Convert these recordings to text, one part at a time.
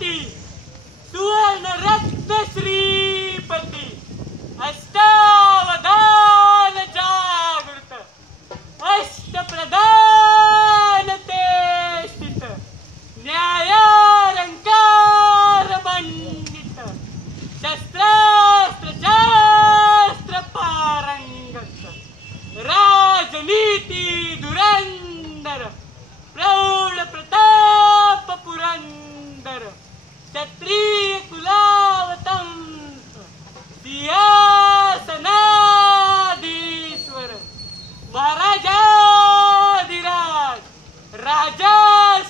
श्रीपती सुवर्ण रत्न श्रीपती अष्टावधान जागृत अष्टप्रधान ते स्थित न्यायालंकार मंडित शस्त्रास्त्र शास्त्र पारंगत राजनीती धुरंधर प्रौढ प्रताप पुरंदर क्षत्रिय कुलावतंस सिंहासनाधीश्वर महाराजाधिराज राजा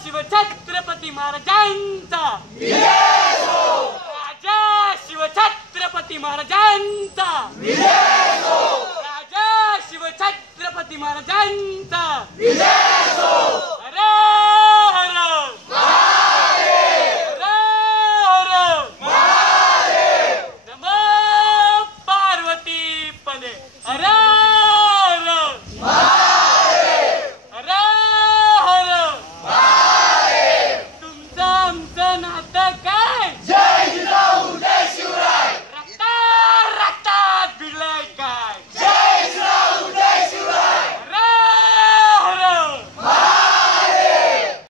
शिवछत्रपती महाराजांचा राजा शिवछत्रपती महाराजांचा राजा शिवछत्रपती महाराजांचा